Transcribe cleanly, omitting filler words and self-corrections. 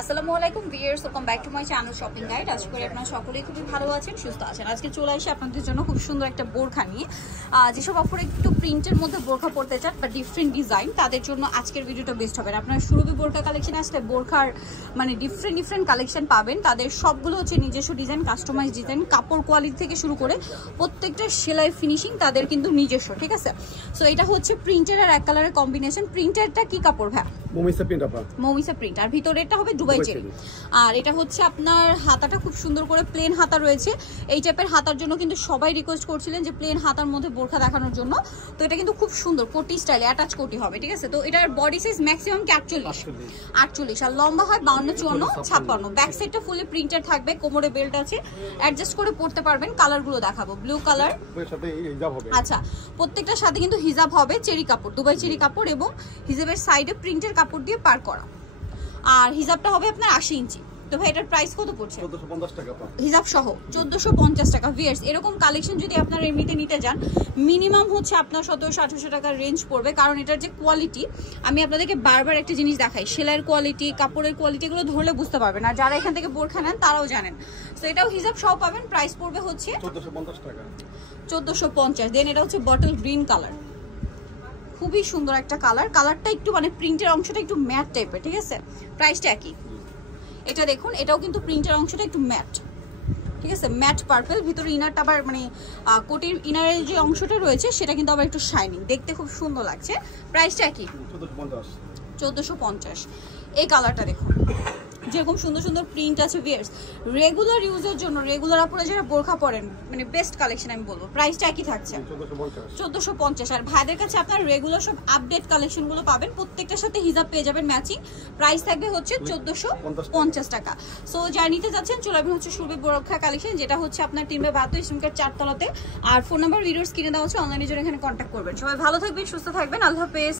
আসসালামু আলাইকুম viewers, welcome back to my channel shopping guide. আশা করি আপনারা সকলেই খুবই ভালো আছেন, সুস্থ আছেন। আজকে চলে আসি আপনাদের জন্য খুব সুন্দর একটা বোরখা নিয়ে। যেসব আপুরা একটু প্রিন্টের মধ্যে বোরখা পড়তে চান বা ডিফারেন্ট ডিজাইন, তাদের জন্য আজকের ভিডিওটা বেস্ট হবে। আপনারা সুরভি বোরখা কালেকশন আসলে বোরখার মানে ডিফারেন্ট কালেকশন পাবেন। তাদের সবগুলো হচ্ছে নিজস্ব ডিজাইন, কাস্টমাইজ ডিজাইন, কাপড় কোয়ালিটি থেকে শুরু করে প্রত্যেকটা সেলাই ফিনিশিং তাদের কিন্তু নিজস্ব, ঠিক আছে। সো এটা হচ্ছে প্রিন্টের আর এক কালারের কম্বিনেশন। প্রিন্টারটা কি কাপড় ভাই? মমিসা প্রিন্ট আপা, মমিসা প্রিন্ট। আর ভিতরে এটা হবে দুবাই চেরি। আর এটা হচ্ছে আপনার হাতাটা খুব সুন্দর করে প্লেন হাতা রয়েছে। এই টাইপের হাতার জন্য কিন্তু সবাই রিকোয়েস্ট করছিলেন যে প্লেন হাতার মধ্যে বোরখা দেখানোর জন্য। তো এটা কিন্তু খুব সুন্দর কোটি স্টাইলে অ্যাটাচ কোটি হবে, ঠিক আছে। তো এটার বডি সাইজ ম্যাক্সিমাম কি 48 আর লম্বা হয় 52, 54, 56। ব্যাক সাইডটা ফুলি প্রিন্টেড থাকবে, কোমরে বেল্ট আছে, অ্যাডজাস্ট করে পড়তে পারবেন। কালারগুলো দেখাবো। ব্লু কালার, আচ্ছা প্রত্যেকটার সাথে কিন্তু হিজাব হবে চেরি কাপড়, দুবাই চেরি কাপড়, এবং হিজাবের সাইডে প্রিন্টের কাপড় দিয়ে পার করা। আর হিজাবটা হবে আপনার 80 ইঞ্চি। তো ভাই এটার প্রাইস কত পড়ছে? 1450 টাকা হিজাব সহ 1450 টাকা। ভিউয়ার্স, এরকম কালেকশন যদি আপনারা এমনিতে নিতে যান মিনিমাম হচ্ছে আপনার 1700-1800 টাকার রেঞ্জ পড়বে। কারণ এটার যে কোয়ালিটি, আমি আপনাদেরকে বারবার একটা জিনিস দেখাই, সেলাইয়ের কোয়ালিটি, কাপড়ের কোয়ালিটি, এগুলো ধরলে বুঝতে পারবেন। আর যারা এখান থেকে বোরখা নেন তারাও জানেন। তো এটাও হিজাব সহ পাবেন। প্রাইস পড়বে হচ্ছে 1450 টাকা। 1450। দেন এটা হচ্ছে বটল গ্রিন কালার, খুবই সুন্দর একটা কালার। কালারটা একটু মানে প্রিন্টের অংশটা একটু ম্যাট টাইপের, ঠিক আছে। প্রাইসটা একই। এটা দেখুন, এটাও কিন্তু প্রিন্টের অংশটা একটু ম্যাট, ঠিক আছে, ম্যাট পার্পল। ভিতরে ইনারটা আবার মানে কোটির ইনারের যে অংশটা রয়েছে সেটা কিন্তু আবার একটু শাইনিং, দেখতে খুব সুন্দর লাগছে। প্রাইসটা একই 1450। এই কালারটা দেখুন, যেরকম সুন্দর সুন্দর প্রিন্ট আছে। ভিউয়ার্স, রেগুলার ইউজের জন্য, রেগুলার আপনারা যারা বোরখা পরেন, মানে বেস্ট কালেকশন আমি বলবো। প্রাইসটা একই থাকছে 1450। আর ভাইদের কাছে আপনার রেগুলার সব আপডেট কালেকশনগুলো পাবেন, প্রত্যেকটার সাথে হিজাব পেয়ে যাবেন ম্যাচিং। প্রাইস থাকবে হচ্ছে 1450 টাকা। সো যারা নিতে যাচ্ছেন চলে আসবেন হচ্ছে সুরভি বোরখা কালেকশন, যেটা হচ্ছে আপনার 3/72 ইসলামকার 4 তলাতে। আর ফোন নাম্বার ভিডিওস কিনে দেওয়া হচ্ছে, অনলাইনে জন্য এখানে কন্ট্যাক্ট করবেন। সবাই ভালো থাকবেন, সুস্থ থাকবেন, আল্লাহ হাফেজ।